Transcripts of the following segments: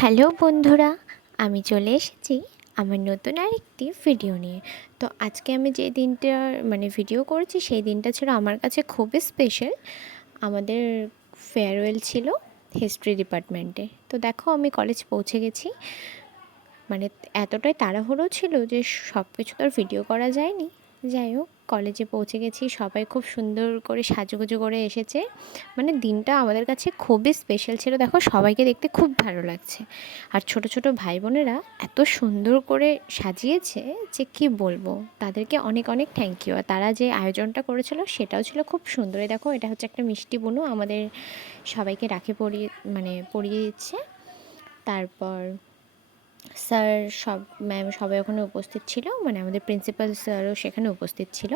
Hello বন্ধুরা, আমি চলে এসেছি আমার নতুন আরেকটি ভিডিও নিয়ে। তো আজকে আমি যে দিনটা ভিডিও করেছি সেই দিনটা ছিল আমার কাছে খুবই স্পেশাল। আমাদের ফেয়ারওয়েল ছিল হিস্ট্রি ডিপার্টমেন্টে। তো দেখো আমি কলেজ পৌঁছে গেছি। এতটাই তাড়াহুড়ো ছিল যে সব কিছু তো আর ভিডিও করা যায়নি। যাই হোক, কলেজে পৌঁছে গেছি, সবাই খুব সুন্দর করে সাজুগুজু করে এসেছে। দিনটা আমাদের কাছে খুবই স্পেশাল ছিল। দেখো সবাইকে দেখতে খুব ভালো লাগছে। আর ছোট ছোট ভাই বোনেরা এত সুন্দর করে সাজিয়েছে যে কি বলবো, তাদেরকে অনেক অনেক থ্যাংক ইউ। আর তারা যে আয়োজনটা করেছিল সেটাও ছিল খুব সুন্দর। দেখো এটা হচ্ছে একটা মিষ্টি বুনু, আমাদের সবাইকে রাখি পরিয়ে দিচ্ছে। তারপর স্যার, ম্যাম সবাই ওখানে উপস্থিত ছিল, আমাদের প্রিন্সিপাল স্যারও সেখানে উপস্থিত ছিল।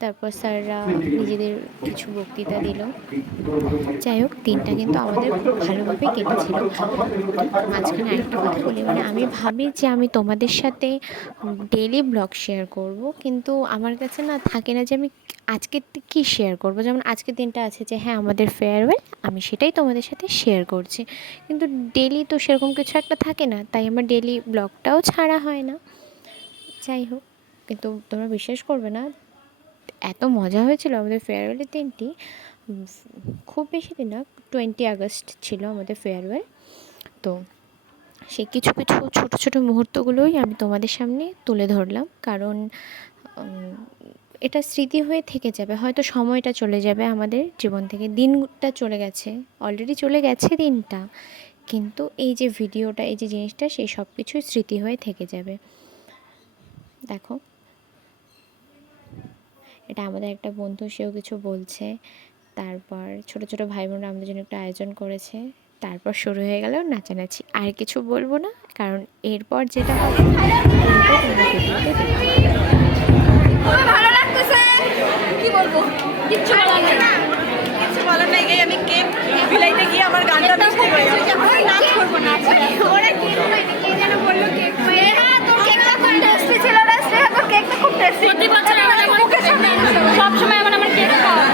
তারপর স্যাররা নিজেদের কিছু বক্তৃতা দিল। যাই হোক, দিনটা কিন্তু আমাদের খুব ভালোভাবে কেটেছিল। মাঝখানে আরেকটা কথা বলি, আমি ভাবি যে আমি তোমাদের সাথে ডেইলি ব্লগ শেয়ার করব, কিন্তু আমার কাছে না থাকে না যে আমি আজকে কী শেয়ার করব। যেমন আজকের দিনটা আছে যে হ্যাঁ আমাদের ফেয়ারওয়েল, আমি সেটাই তোমাদের সাথে শেয়ার করছি, কিন্তু ডেইলি তো সেরকম কিছু একটা থাকে না, তাই আমার ডেইলি ব্লগটাও ছাড়া হয় না। যাই হোক, কিন্তু তোমরা বিশ্বাস করবে না, এত মজা হয়েছিল আমাদের ফেয়ারওয়েলের দিনটি। খুব বেশি দিন না, 20 আগস্ট ছিল আমাদের ফেয়ারওয়েল। তো সেই কিছু কিছু ছোট ছোট মুহূর্তগুলোই আমি তোমাদের সামনে তুলে ধরলাম, কারণ এটা স্মৃতি হয়ে থেকে যাবে। হয়তো সময়টা চলে যাবে আমাদের জীবন থেকে, দিনটা চলে গেছে, অলরেডি চলে গেছে দিনটা, কিন্তু এই যে ভিডিওটা, এই যে জিনিসটা, সেই সব কিছুই স্মৃতি হয়ে থেকে যাবে। দেখো, এটা আমাদের একটা বন্ধু, সেও কিছু বলছে। তারপর ছোট ছোট ভাই বোনরা আমাদের জন্য একটা আয়োজন করেছে। তারপর শুরু হয়ে গেল নাচানাচি। আর কিছু বলবো না, কারণ এরপর যেটা হবে পুরোটাই তোমরা ভিডিওতে দেখতে পাবে। ভালো লাগতেছে, কি বলবো, কিচ্ছু বলার নেই, কিচ্ছু বলার নেই। আমি কেক বিলাইতে গিয়ে আমার গানটা মিষ্টি হয়ে গেল। নাচ করবো, নাচ ওরা কেক পাইনি, কে যেন বললো কেক পাইনি। হ্যাঁ, তোর কেকটা খুব টেস্টি ছিল না শ্রেয়া? তোর কেকটা খুব টেস্টি। প্রতি বছর আমার সবসময় আমার কেক খাওয়া।